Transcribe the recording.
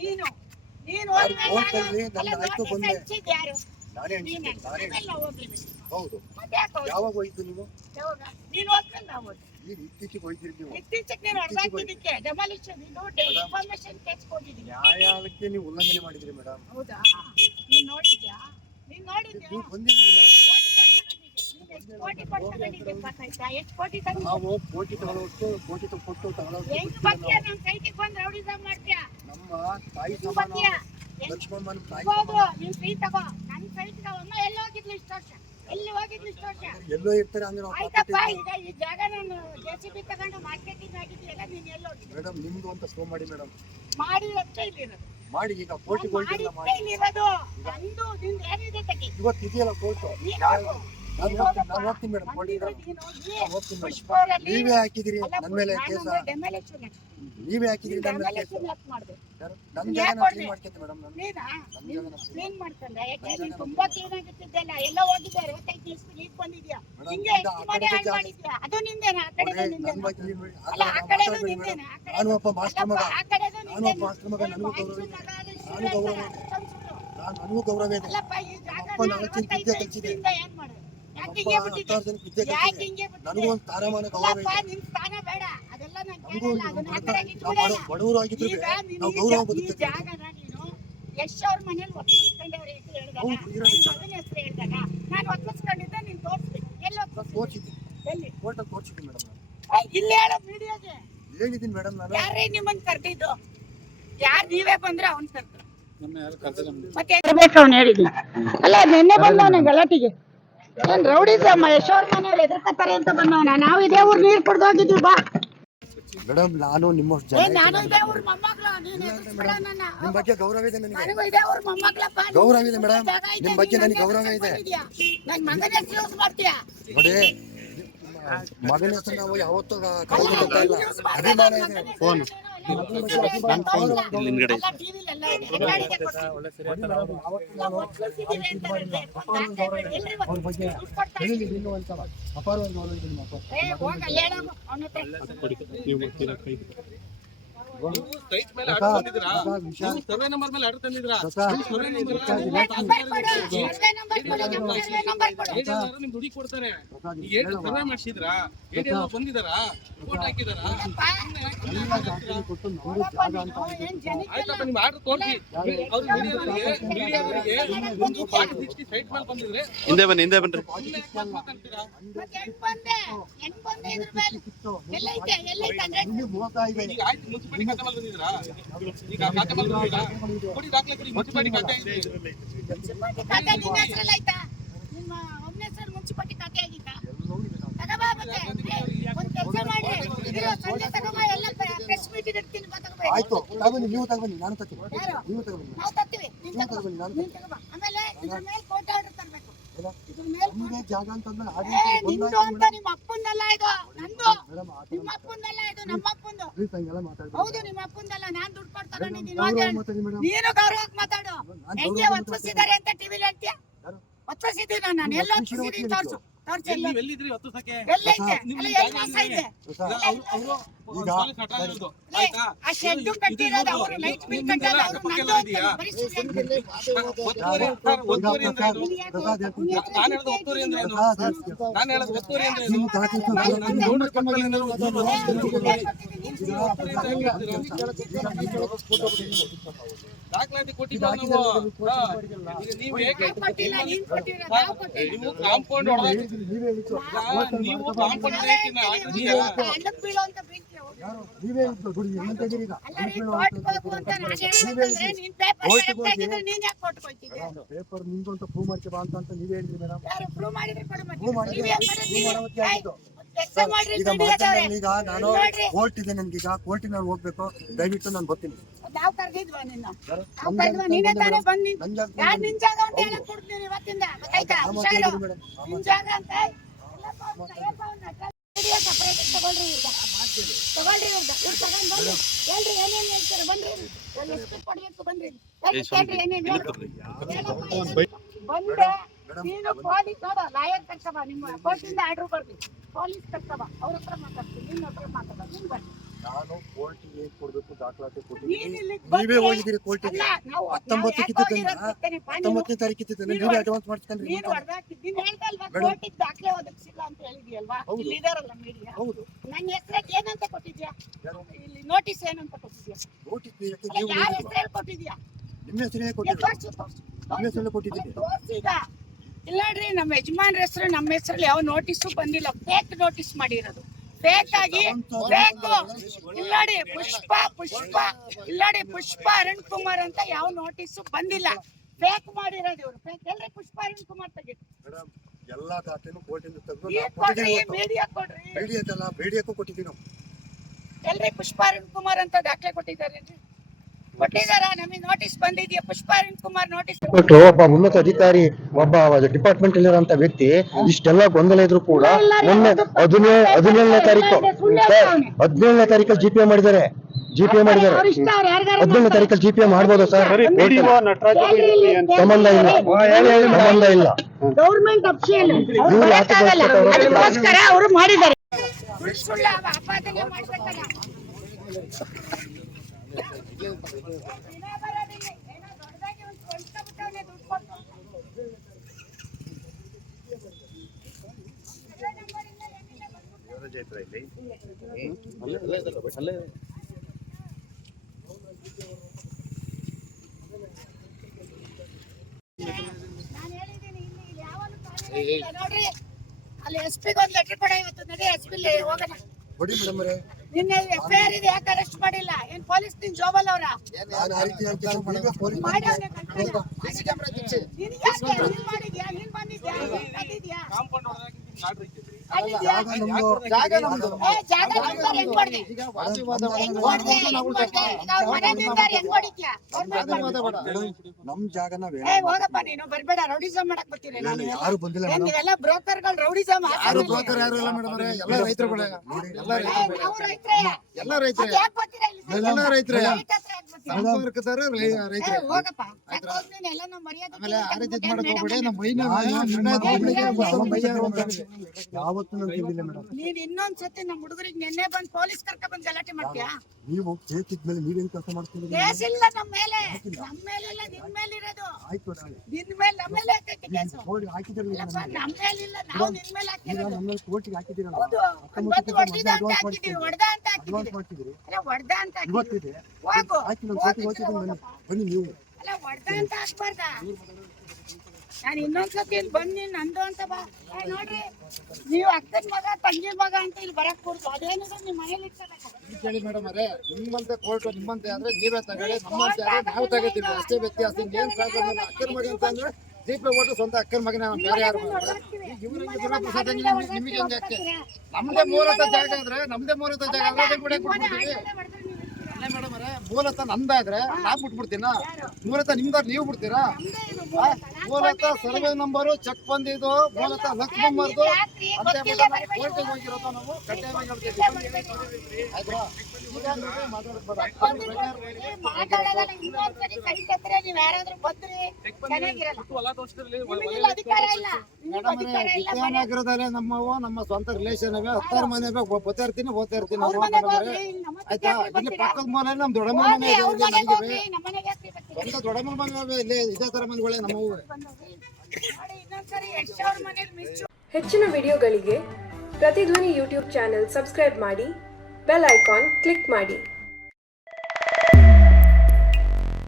ನೀನು ನೀನು ಕೋರ್ಟಲ್ಲಿ ನನ್ನ ಆಯ್ತು ಬಂದೆ ಯಾರು ನಾನೇ ಹೌದು ಯಾವಾಗ ಹೋಯ್ತು ನೀವು ನೀನು ಹೋಗ್ಕೊಂಡು ನಾವು ಈಗ ಇತ್ತೀಚೆಗೆ ಹೋಯ್ತಿರಿ ನೀವು ಇತ್ತೀಚೆಗೆ ನೀನು ಹೊರಗಾಕಿದ್ದಕ್ಕೆ ಡೆಮಾಲಿಷನ್ ಇದು ಇನ್ಫಾರ್ಮೇಶನ್ ಕೇಸ್ ಕೊಟ್ಟಿದ್ದೀವಿ ನ್ಯಾಯಾಲಯಕ್ಕೆ ನೀವು ಉಲ್ಲಂಘನೆ ಮಾಡಿದ್ರಿ ಮೇಡಮ್ ಹೌದಾ ನೀನು ನೋಡಿದ್ಯಾ ನೀವು ಬಂದಿಲ್ವಲ್ಲ ಕೋಟಿ ಕೊಟ್ಟು ಗೊತ್ತಾಯ್ತಾ ಎಷ್ಟು ಕೋಟಿ ತಗೊಂಡು ನಾವು ಕೋಟಿ ತಗೊಳ್ಳೋಷ್ಟು ಕೋಟಿ ಕೊಟ್ಟು ತಗೊಳ್ಳೋಷ್ಟು ಹೆಂಗ್ ಬರ್ತೀಯ ನಮ್ಮ ಸೈಟಿಗೆ ಬಂದು ರೌಡಿಸಮ್ ಮಾಡ್ತೀಯಾ ನಮ್ಮ ತಾಯಿ ಸಮಾನ ಲಕ್ಷ್ಮಮ್ಮನ ತಾಯಿ ಹೋಗು ನೀನು ಫ್ರೀ ತಗೋ ನನ್ನ ಸೈಟ್ಗೆ ಅಮ್ಮ ಎಲ್ಲಿ ಹೋಗಿದ್ಲು ಇಷ್ಟು ವರ್ಷ ಎಲ್ಲಿ ಹೋಗಿದ್ಲು ಇಷ್ಟು ವರ್ಷ ಎಲ್ಲೋ ಇರ್ತಾರೆ ಅಂದ್ರೆ ನಾವು ಆಯ್ತಪ್ಪ ಈಗ ಈ ಜಾಗ ನಾನು ಜೆಸಿಬಿ ತಗೊಂಡು ಮಾರ್ಕೆಟಿಂಗ್ ಆಗಿದೆಯಲ್ಲ ನೀನು ಎಲ್ಲಿ ಹೋಗಿದ್ದೆ ಮೇಡಮ್ ನಿಮ್ದು ಅಂತ ಸ್ಲೋ ಮಾಡಿ ಮೇಡಮ್ ಮಾಡಿ ಅಷ್ಟೇ ಇಲ್ಲಿರೋದು ಮಾಡಿ ಈಗ ಕೋಟಿ ಗೋಲ್ಡ್ ಮಾಡಿ ಇಲ್ಲಿರೋದು ನಂದು ನಿಂದು ಏನಿದೆ ತೆಗಿ ಇವತ್ತು ಇದೆಯಲ್ಲ ಕೋರ್ಟು ನೀನು ಹೋಗು ನಾನು ಹೋಗ್ತೀನಿ ಮೇಡಮ್ ಕೋಟಿ ನೀವೇ ಹಾಕಿದಿರಿ ನನ್ನ ಮೇಲೆ ಕೇಸ ನೀವೇ ಹಾಕಿದಿರಿ ನನ್ನ ಮೇಲೆ ಕೇಸ ನನ್ನ ಜಾಗ ನಾನು ಕ್ಲೀನ್ ಮಾಡ್ಕೊಂಡೆ ಮೇಡಮ್ ಕ್ಲೀನ್ ಮಾಡ್ಕೊಂಡೆ ಯಾಕೆ ನೀನು ತುಂಬಾ ಕ್ಲೀನ್ ಆಗಿತ್ತಿದ್ದಲ್ಲ ಎಲ್ಲ ಹೋಗಿದ್ದೆ 25 ದಿವಸ ಈಗ ಬಂದಿದ್ಯಾ ಹಿಂಗೆ ಮಾಡಿ ಹಾಳು ಮಾಡಿದ್ಯಾ ಅದು ನಿಂದೇನಾ ಆ ಕಡೆ ನಿಂದೇನಾ ಅಲ್ಲ ಆ ಕಡೆ ನಿಂದೇನಾ ನಾನು ಒಬ್ಬ ಮಾಸ್ಟರ್ ಮಗ ಆ ಕಡೆ ನಾನು ಒಬ್ಬ ಮಾಸ್ಟರ್ ಮಗ ನನಗೂ ಗೌರವ ಇದೆ ಅಲ್ಲಪ್ಪ ಈ ಜಾಗ ಅಪ್ಪ ನಾನು ವಿದ್ಯೆ ಕಲಿಸಿದೆ ಏನ್ ಮಾಡಿದೆ ಯಾಕೆ ಹಿಂಗೆ ಬಿಟ್ಟಿದ್ದೆ ಯಾಕೆ ಹಿಂಗೆ ನನಗೂ ಒಂದು ಸ್ಥಾನಮಾನ ಗೌರವ ಇದೆ ನಿನ್ ಸ್ಥಾನ ಬೇಡ ಅದೆಲ್ಲ ನಾನು ಕೇಳಲ್ಲ ಅದನ್ನ ಆ ಕಡೆ ಇಟ್ಬಿಡಲ್ಲ ಬಡವರು ಆಗಿದ್ರು ಈಗ ನಾವು ಗೌರವ ಈ ಬದುಕ್ತೀವಿ ಜಾಗನ ನೀನು ಯಶ್ ಅವ್ರ ಮನೇಲಿ ಒಪ್ಪಿಸ್ಕೊಂಡವ್ರೆ ಅಂತ ಹೇಳಿದಾಗ ನನ್ನ ಮಗನ ಹೆಸರು ಹೇಳಿದಾಗ ನಾನು ಒಪ್ಪಿಸ್ಕೊಂಡಿದ್ದೆ ನೀನು ತೋರಿಸ್ಬೇಕು ಎಲ್ಲಿ ತೋರಿಸಿದ್ದೀನಿ ಎಲ್ಲಿ ಕೋರ್ಟಲ್ಲಿ ತೋರಿಸಿದ್ದೀನಿ ಮೇಡಮ್ ಇಲ್ಲಿ ಹೇಳೋ ವಿಡಿಯೋಗೆ ಹೇಳಿದ್ದೀನಿ ಮೇಡಮ್ ನಾನು ಯಾರೇ ನಿಮ್ಮನ್ನ ಕರೆದಿದ್ದು ಯಾರು ನೀವೇ ಬಂದ್ರೆ ಅವ್ನು ಕರ್ದು ಮತ್ತೆ ಇರ್ಬೇಕು ಅವ್ನು ಹೇಳಿದ್ನ ಅಲ್ಲ ನಿನ್ನೆ ಬಂದವನ ಗಲಾಟಿಗೆ ಏನ್ ರೌಡಿಸಮ್ಮ ಯಶೋರ್ ಮನೆಯವ್ರು ಎದುರ್ಕತ್ತಾರೆ ಅಂತ ಬಂದವನ ನಾವು ಇದೇ ಊರ್ ನೀರ್ ಕುಡ್ದು ಹೋಗಿದ್ವಿ ಬಾ ಮೇಡಮ್ ನಾನು ನಿಮ್ಮ ನಾನು ಇದೇ ಊರ್ ಮೊಮ್ಮಗಳು ನೀನು ಎದುರ್ಸ್ಬೇಡ ನನ್ನ ನಿಮ್ಮ ಬಗ್ಗೆ ಗೌರವ ಇದೆ ನನಗೆ ನನಗೂ ಇದೇ ಊರ್ ಮೊಮ್ಮಗಳಪ್ಪ ಗೌರವ ಇದೆ ಮೇಡಮ್ ನಿಮ್ಮ ಬಗ್ಗೆ ನನಗೆ ಗೌರವ ಇದೆ ನನ್ನ ಮಗನ ಹೆಸರು ಯೂಸ್ ಮಾಡ್ತೀಯಾ ನೋಡಿ ಮಗನ ಹೆಸರು ನಾವು ಯಾವತ್ತೂ ಕಳ್ಕೊಳ್ತಾ ಇಲ್ಲ ಅಭಿಮಾನ ಇದೆ ಫೋನ್ ಹಿಂದ್ಗಡೆ ಅವ್ರ ಬಗ್ಗೆ ಹೇಳಿದ್ದೀನಿ ಒಂದ್ಸಲ ಅಪಾರವಾಗಿ ಗೌರವ ಇದೆ ನಿಮ್ಮ ಸರ್ವೆ ನಂಬರ್ ಮೇಲೆ ಅಡ್ಡ ತಂದಿದ್ರಾ ನಿಮ್ದು ಹುಡುಗಿ ಕೊಡ್ತಾರೆ ಸರ್ವೆ ಮಾಡಿಸಿದ್ರಾ ಬಂದಿದಾರಾ ರಿಪೋರ್ಟ್ ಹಾಕಿದಾರಾ ಆಯ್ತಪ್ಪ ನಿಮ್ ಆರ್ಡರ್ ತೋರಿಸಿ ಅವ್ರು ಮೀಡಿಯಾದವರಿಗೆ ಒಂದು 60 ಸೈಟ್ ಮೇಲೆ ಬಂದಿದ್ರೆ ಹಿಂದೆ ಬನ್ನಿ ಈಗ ಆಯ್ತು ಮುನ್ಸಿಪಾಲಿಟಿ ಖಾತೆ ಮೇಲೆ ಬಂದಿದ್ರಾ ಈಗ ಖಾತೆ ಮೇಲೆ ಬಂದಿಲ್ಲ ಕೊಡಿ ದಾಖಲೆ ಕೊಡಿ ಮುನ್ಸಿಪಾಲಿಟಿ ಖಾತೆ ಇದೆ ನಿಮ್ಮ ಒಮ್ಮೆ ಸರ್ ಮುನ್ಸಿಪಾಲಿಟಿ ಖಾತೆ ಆಗಿತ್ತಾ ತಗಬಾ ಮತ್ತೆ ಒಂದು ಕೆಲಸ ಮಾಡಿ ಸಂಜೆ ತಗಬಾ ಎಲ್ಲ ಪ್ರೆಸ್ ಮೀಟ್ ಇಡ್ತೀನಿ ಬಾ ತಗಬಾ ಆಯ್ತು ತಗೊಬನ್ನಿ ನೀವು ತಗೊಬನ್ನಿ ನಾನು ತರ್ತೀನಿ ನೀವು ತಗೊಬನ್ನಿ ನಾವು ತರ್ತೀವಿ ನೀನು ತಗಬಾ ನೀನು ತಗಬಾ ಆಮೇಲೆ ಇದ್ರ ಮೇಲೆ ಕೋರ್ಟ್ ಆರ್ಡರ್ ತರಬೇಕು ಇದ್ರ ಮೇಲೆ ನಮಗೆ ಜಾಗ ಅಂತಂದ್ರೆ ನಿಂದು ಅಂತ ನಿಮ್ಮ ಅಪ್ಪಂದಲ್ಲ ಇದು ನಂದು ನಿಮ್ಮ ಅಪ್ಪಂದಲ್ಲ ಇದು ನಮ್ಮ ಅಪ್ಪಂದು ಹೌದು ನಿಮ್ಮ ಅಪ್ಪಂದಲ್ಲ ನಾನ್ ದುಡ್ಡು ಕೊಟ್ಟು ತಗೊಂಡಿದ್ದೀನಿ ನೀನು ಗೌರವಕ್ಕೆ ಮಾತಾಡು ಹೆಂಗೆ ಒತ್ತಿಸಿದ್ದಾರೆ ಅಂತ ಟಿವಿಲಿ ಹೇಳ್ತೀಯ ಒತ್ತಿಸಿದ್ದೀನಿ ನಾನು ಎಲ್ಲ ಒತ್ತಿಸಿದ್ದೀನಿ ತೋರ್ಸು ತೋರ್ಸು ಎಲ್ಲಿದ್ರಿ ಹೊತ್ತಸಕ್ಕೆ ಎಲ್ಲೈತೆ ಎಲ್ಲ ಎಲ್ಲಿ ಮಾಸ ಇದೆ ಆ ಶೆಡ್ಡು ಕಟ್ಟಿರೋದು ಅವರು ಲೈಟ್ ಬಿಲ್ ಕಟ್ಟಲ್ಲ ಅವರು ನಂದು ಅಂತ ಬರೀ ಒತ್ತುವರಿ ಅಂದ್ರೆ ನಾನು ಹೇಳೋದು ಒತ್ತುವರಿ ಅಂದ್ರೆ ನಾನು ಹೇಳೋದು ಒತ್ತುವರಿ ದಾಖಲಾತಿ ಕೊಟ್ಟಿಲ್ಲ ನೀವು ನೀವು ಕಾಂಪೌಂಡ್ ನೀವು ಕಾಂಪೌಂಡ್ ನೀವೇ ಇತ್ತು ದುಡಿ ಎಂತಿದ್ದೀರಿ ಈಗ ಪೇಪರ್ ನಿಮ್ದು ಅಂತ ಪ್ರೂವ್ ಮಾಡ್ಕೆ ಬಾ ಅಂತ ನೀವೇ ಹೇಳಿದ್ರಿ ಮೇಡಮ್ ಈಗ ಮಾತಾಡ ಈಗ ನಾನು ಕೋರ್ಟ್ ಇದೆ ನನ್ಗೆ ಈಗ ಕೋರ್ಟಿಗೆ ನಾನು ಹೋಗ್ಬೇಕು ದಯವಿಟ್ಟು ನಾನು ಬರ್ತೀನಿ ನಾವು ಕರ್ದಿದ್ವಾ ನಿನ್ನ ನಾವು ಕರ್ದಿದ್ವಾ ನೀನೇ ತಾನೇ ಬಂದು ಯಾರು ನಿನ್ ಜಾಗ ಅಂತ ಹೇಳಕ್ ಕೊಡ್ತೀನಿ ಇವತ್ತಿಂದ ಗೊತ್ತಾಯ್ತಾ ಹುಷಾರು ನಿನ್ ಜಾಗ ಅಂತ ತಗೊಳ್ರಿ ತಗೊಳ್ರಿ ಇವ್ರು ತಗೊಂಡ್ ಬನ್ನಿ ಹೇಳ್ರಿ ಏನೇನ್ ಹೇಳ್ತಾರೆ ಬನ್ರಿ ಎಷ್ಟು ಕೊಡ್ಬೇಕು ಬನ್ರಿ ಏನೇನ್ ಬಂದ್ರೆ ನೀನು ಪೊಲೀಸ್ ನೋಡು ಲಾಯರ್ ಕರ್ಸಬ ನಿಮ್ಮ ಕೋರ್ಟಿಂದ ಆರ್ಡರ್ ಬರ್ಲಿ ಪೊಲೀಸ್ ಕರ್ಸಬ ಅವ್ರ ಹತ್ರ ಮಾತಾಡ್ತೀನಿ ನಿನ್ನ ಹತ್ರ ಮಾತಾಡ ನೀನ್ ಬನ್ನಿ ನಾನು ಕೋರ್ಟಿಗೆ ಏನ್ ಕೊಡ್ಬೇಕು ದಾಖಲಾತಿ ನೀನ್ ಕೊಟ್ಟಿದ್ದೀನಿ. ಇಲ್ಲಿಗ್ ನೀವೇ ಬಂದ್ರೆ ಹೋಗಿದ್ದೀರಿ ಕೋರ್ಟಿಗೆ. ಅಲ್ಲ, ನಾವು 19 ಯಾಕೆ ಕಿತ್ತಿದ್ದನ್ನ ಹೋಗಿರೋದು ಗೊತ್ತೇನಪ್ಪ? 19ನೇ ತಾರೀಕು ಇತ್ತಿದ್ದನ್ನ ನೀವೇ ಅಡ್ವಾನ್ಸ್ ಮಾಡಿಸ್ಕೊಂಡ್ರಿ. ನೀನು ಹೊಡೆದಾಕಿದ್ದೀನಿ ಹೇಳ್ದಲ್ವಾ, ಮೇಡಮ್. ಕೋರ್ಟಿಗೆ ದಾಖಲೆ ಒದಗಿಸಿಲ್ಲ ಅಂತ ಹೇಳಿದ್ಯಲ್ವಾ? ಹೌದು. ಇಲ್ಲಿ ಇದಾರಲ್ಲ ಮೀಡಿಯಾ, ಹೌದು. ನನ್ನ ಹೆಸರಿಗೆ ಏನಂತ ಕೊಟ್ಟಿದ್ಯಾ? ಯಾರು? ಇಲ್ಲಿ ನೋಟಿಸ್ ಏನಂತ ಕೊಟ್ಟಿದ್ಯಾ? ನೋಟಿಸ್ ಯಾಕೆ ಅಲ್ಲ, ನೀವು ಯಾರ ಹೇಳಿಲ್ವಾ? ಹೆಸರಲ್ಲಿ ಕೊಟ್ಟಿದ್ಯಾ? ನಿಮ್ಮ ಹೆಸರೇ ಕೊಟ್ಟಿದ್ದೀರಿ. ನಿಮ್ಮ ಹೆಸರಲ್ಲೇ ಕೊಟ್ಟಿದ್ದೀನಿ. ತೋರ್ಸಿ ಈಗ. ಇಲ್ಲ ನೋಡ್ರಿ, ನಮ್ಮ ಯಜಮಾನ್ರ ಹೆಸರು ನಮ್ಮ ಹೆಸರಲ್ಲಿ ಯಾವ ನೋಟಿಸ್ ಬಂದಿಲ್ಲ, ಫೇಕ್ ನೋಟಿಸ್ ಮಾಡಿರೋದು. ಫೇಕ್ ಆಗಿ ಬೇಕು. ಇಲ್ಲಾಡಿ ಪುಷ್ಪ ಇಲ್ಲಾಡಿ ಪುಷ್ಪ ಅರುಣ್ ಕುಮಾರ್ ಅಂತ ಯಾವ ನೋಟಿಸ್ ಬಂದಿಲ್ಲ, ಫೇಕ್ ಮಾಡಿರೋದು ಇವರು. ಫೇಕ್ ಎಲ್ರಿ ಪುಷ್ಪ ಅರುಣ್ ಕುಮಾರ್ ತೆಗೀರಿ. ಮೇಡಮ್ ಎಲ್ಲಾ ದಾಖಲೆನೂ ಕೋರ್ಟಿಂದ ತೆಗೆದು ಈಗ ಕೊಡ್ರಿ, ಮೀಡಿಯಾ ಕೊಡ್ರಿ. ಬೇಡಿಯಕ್ಕೂ ಕೊಟ್ಟಿದ್ದೀನಿ ನಾವು. ಎಲ್ರಿ ಪುಷ್ಪ ಅರುಣ್ ಕುಮಾರ್ ಅಂತ ದಾಖಲೆ ಕೊಟ್ಟಿದ್ದಾರೆ? ಕೊಟ್ಟಿದಾರ? ನಮಗೆ ನೋಟಿಸ್ ಬಂದಿದ್ಯಾ? ಪುಷ್ಪ ಅರುಣ್ ಕುಮಾರ್ ನೋಟಿಸ್ ಒಬ್ಬ ಉನ್ನತ ಅಧಿಕಾರಿ, ಒಬ್ಬ ಡಿಪಾರ್ಟ್ಮೆಂಟ್ ಅಲ್ಲಿರುವಂತ ವ್ಯಕ್ತಿ ಇಷ್ಟೆಲ್ಲ ಗೊಂದಲ ಇದ್ರು ಕೂಡ ಮೊನ್ನೆ 17ನೇ ತಾರೀಕಲ್ಲಿ ಜಿಪಿಎ ಮಾಡಿದ್ದಾರೆ. 17ನೇ ತಾರೀಕಲ್ಲಿ ಜಿಪಿಎ ಮಾಡ್ಬೋದಾ ಸರ್? ಸಂಬಂಧ ಇಲ್ಲ. ಗೌರ್ಮೆಂಟ್ ಅಫಿಷಿಯಲ್ ಅದಕ್ಕೋಸ್ಕರ ಅವರು ಮಾಡಿದ್ದಾರೆ. ಸುಳ್ಳು ಆಪಾದನೆ ಮಾಡ್ಬೇಕಲ್ಲ. ನೋಡ್ರಿ, ಅಲ್ಲಿ SP ಗೊಂದು ಲೆಟರ್ ಕೊಡ ಇವತ್ತು. ನಡಿ SP ಹೋಗೋಣ. ಕೊಡಿ ಮೇಡಮ್ ಅವರೇ. ನಿನ್ನೆ FIR ಇದೆ, ಯಾಕೆ ಅರೆಸ್ಟ್ ಮಾಡಿಲ್ಲ? ಏನ್ ಪೊಲೀಸ್ ನಿನ್ ಜೋಬಲ್ ಅವರ? ನಾನು ಆ ರೀತಿ ಹೇಳ್ತೀನಿ ಮೇಡಮ್. Police ಮಾಡ್ಯಾವ್ನೆ control. ನೀನ್ ಯಾಕೆ ನೀನ್ ಮಾಡಿದ್ಯಾ? ನೀನ್ ಬಂದಿದ್ಯಾ? ನೀನ್ ಬಂದಿದ್ಯಾ? ಕಾಂಪೌಂಡ್ ಹೊಡೆದಾಕಿದ್ದೀನಿ, ಗಾಡಿ ಐತಿ. ಅಲ್ಲಿದ್ಯಾ? ಜಾಗ ನಮ್ದು. ಜಾಗ ನಮ್ದು ಹೆಂಗ್ ಹೊಡ್ದೆ? ಹೆಂಗ್ ಹೊಡ್ದೆ? ನಾವು ಮನೆಗಿದ್ದಾರೆ ಹೆಂಗ್ ಹೊಡಿತ್ಯಾ? ನಮ್ ಜಾಗನ ಹೋಗಪ್ಪ, ನೀನು ಬರ್ಬೇಡ. ರೌಡಿಸಮ್ ಮಾಡಕ್ ಬರ್ತೀನಿ ನಾನು. ಯಾರು ಬಂದಿಲ್ಲ ಏನ್ ಮೇಡಮ್. ನೀವೆಲ್ಲ ಬ್ರೋಕರ್ಗಳು ರೌಡಿಸಮ್ ಯಾರು ಬ್ರೋಕರ್ ಯಾರು ಇಲ್ಲ ಮೇಡಮ್ ಅವರೇ. ಎಲ್ಲ ರೈತರುಗಳೇ. ನಾವು ರೈತರೇ. ಎಲ್ಲ ರೈತರೇ. ಅದ್ ಯಾಕ್ ಬರ್ತೀರಾ ಇಲ್ಲಿ? ಎಲ್ಲ ರೈತರೇ. ರೈತ ಹತ್ರ ಯಾಕ್ ಬರ್ತೀರಾ? ಸಂಪರ್ಕದಾರ ರೈತರೇ. ಹೋಗಪ್ಪ. ಯಾಕ್ ಹೋಗ್ತೀನಿ? ಎಲ್ಲ ನಮ್ಮ ಮರ್ಯಾದೆ ಆಮೇಲೆ ಆ ರೀತಿ ಮಾಡಕ್ ಹೋಗ್ಬೇಡಿ. ನಮ್ಮ ಯಾವತ್ತೂ ನಾನು ತಿಂದಿಲ್ಲ ಮೇಡಮ್. ನೀನ್ ಇನ್ನೊಂದ್ಸತಿ ನಮ್ಮ ಹುಡುಗರಿಗೆ ನೆನ್ನೆ ಬಂದ್ ಪೊಲೀಸ್ ಕರ್ಕ ಬಂದ್ ಗಲಾಟೆ ಮಾಡ್ತೀಯಾ? ನೀವು ಕೇಸ್ ಇದ್ಮೇಲೆ ನೀವೇನ್ ಕೆಲಸ ಮಾಡ್ತೀರಿ? ಕೇಸ್ ಇಲ್ಲ ನಮ್ಮ ಮೇಲೆ. ನಮ್ಮ ಮೇಲೆ ಇಲ್ಲ, ನಿನ್ ಮೇಲೆ ಇರೋದು. ಆಯ್ತು ನಾಳೆ ನಿನ್ ಮೇಲೆ ನಮ್ಮ ಮೇಲೆ ಹಾಕೈತಿ ಕೇಸು. ಕೋರ್ಟ್ಗೆ ಹಾಕಿದ್ದೀರಲ್ಲ ಇಲ್ಲಪ್ಪ, ನಮ್ಮ ಮೇಲೆ ಇಲ್ಲ, ನಾವು ನಿನ್ ಮೇಲೆ ಹಾಕಿರೋದು. ನಮ್ಮ ಕೋರ್ಟ್ಗೆ ಹಾಕಿದ್ದೀರಲ್ಲ. ಹೌದು, ಒಂದ್ ಹೊಡ್ದಿದ ಅಂತ ಹಾಕಿದೀವಿ, ಹೊಡ್ದ ಅಂತ ಅಡ್ವಾನ್ಸ್ ಹಾಕಿದೀವಿ. ಮಾಡ್ತಿದ್ದೀರಿ. ಅಲ್ಲ, ಹೊಡ್ದ ಅಂತ ಹಾಕಿದೀವಿ. ಇವತ್ತಿದೆ ಹೋಗು, ಆಯ್ತು. ನಾನು ಕೋರ್ಟ್ಗೆ ಹೋಗ್ತಿದ್ದೀನಿ ಬನ್ನಿ ನೀವು. ಅಲ್ಲ, ಹೊಡ್ದ ಅಂತ ಹಾಕ್ಬಾರ್ದ? ನಾನು ಇನ್ನೊಂದ್ಸತಿ ಇಲ್ಲಿ ಬಂದು ನಂದು ಅಂತ ಬಾ. ನೋಡ್ರಿ, ನೀವು ಅಕ್ಕನ ಮಗ ತಂಗಿ ಮಗ ಅಂತ ಇಲ್ಲಿ ಬರಕ್ ಕೂಡ್ದು ಅದೇನಿದೆ ನಿಮ್ ಮನೇಲಿ ಇಟ್ಕೋಬೇಕು. ಕೇಳಿ ಮೇಡಮ್ ಅವರೇ, ನಿಮ್ಮಂತೆ ಕೋರ್ಟ್ ನಿಮ್ಮಂತೆ ಆದ್ರೆ ನೀವೇ ತಗೊಳ್ಳಿ, ನಮ್ಮಂತೆ ಆದ್ರೆ ನಾವು ತಗೋತೀವಿ. ಅಷ್ಟೇ ವ್ಯತ್ಯಾಸ. ಏನ್ ಪ್ರಾಬ್ಲಮ್ ಇಲ್ಲ. ಅಕ್ಕನ ಮಗ ಅಂತ ಅಂದ್ರೆ ಜೀಪೆ ಓಟು ಸ್ವಂತ ಅಕ್ಕನ ಮಗನ, ಬೇರೆ ಯಾರು ನಿಮಗೆ ಹೆಂಗೆ ಯಾಕೆ? ನಮ್ದೇ ಮೂಲತಃ ಜಾಗ ಆದ್ರೆ ಅದೇ ಕೂಡ ಕೊಟ್ಬಿಡ್ತೀವಿ. ಅಲ್ಲ ಮೇಡಮ್ ಅವರೇ, ಮೂಲತಃ ನಮ್ದಾದ್ರೆ ನಾವ್ ಬಿಟ್ಬಿಡ್ತೀನ? ಮೂಲತಃ ನಿಮ್ದಾದ್ರೆ ನೀವು ಬಿಡ್ತೀರಾ? ಮೂಲತಃ ಸರ್ವೆ ನಂಬರು ಚೆಕ್ ಬಂದಿದ್ದು, ಮೂಲತಃ ಲಕ್ಷ್ಮಮ್ಮರ್ದು ಅಂತ ಕೋರ್ಟಿಗೆ ಹೋಗಿರೋದು. ನಾವು ಕಡ್ಡಾಯವಾಗಿ ಹೇಳ್ತೀವಿ. ಆಯ್ತಾ? ಈಗ ನೋಡ್ರಿ, ಮಾತಾಡೋದಲ್ಲ. ಇನ್ನೊಂದ್ಸರಿ ಕೈ ಕತ್ತರೆ ನೀವ್ ಯಾರಾದ್ರೂ ಬಂದ್ರಿ ಚೆನ್ನಾಗಿರಲ್ಲ. ಹೊಲ ತೋರಿಸಿದ್ರಲ್ಲಿ ನಿಮಗಿಲ್ಲ ಅಧಿಕಾರ ಇಲ್ಲ. ನಿಮಗ್ ಮೇಡಮ್ ಅಧಿಕಾರ ಅವರೇ, ಇಲ್ಲ. ವಿದ್ಯಾನಗರದಲ್ಲೇ ನಮ್ಮ ಸ್ವಂತ ರಿಲೇಷನ್ ಇವೆ. 10 ಮನೆ ಓದ್ತಾ ಇರ್ತೀನಿ. ಅವ್ರ ಮನೆಗ್ ಹೋಗ್ರಿ, ನಮ್ಮ ಆಯ್ತಾ? ಮನೆಗ್ ಇಲ್ಲಿ ಬರ್ತೀರಾ? ಪಕ್ಕದ ಮನೆ ನಮ್ ದೊಡ್ಡಮ್ಮ ಮನೆ ಹೋಗ್ರಿ, ಇದೆ. ಅವ್ರ ಮನೆಗ್ ನಮ್ಗೆ ಹೋಗ್ರಿ, ನಮ್ಮ ಮನೆಗ್ ಯಾಕ್ರಿ ಬರ್ತೀರಾ? ಸ್ವಂತ ದೊಡ್ಡಮ್ಮ ಮನೆ ಇಲ್ಲೇ ಇದೇ ತರ ಮನೆಗಳೇ ನಮ್ಮವು. ನೋಡಿ, ಇನ್ನೊಂದ್ಸರಿ ಎಷ್ಟು ಅವ್ರ ಮನೇಲಿ ಮಿಸ್. ಹೆಚ್ಚಿನ ವಿಡಿಯೋಗಳಿಗೆ ಪ್ರತಿಧ್ವನಿ ಯೂಟ್ಯೂಬ್ ಚಾನೆಲ್ ಸಬ್ಸ್ಕ್ರೈಬ್ ಮಾಡಿ, ಬೆಲ್ ಐಕಾನ್ ಕ್ಲಿಕ್ ಮಾಡಿ.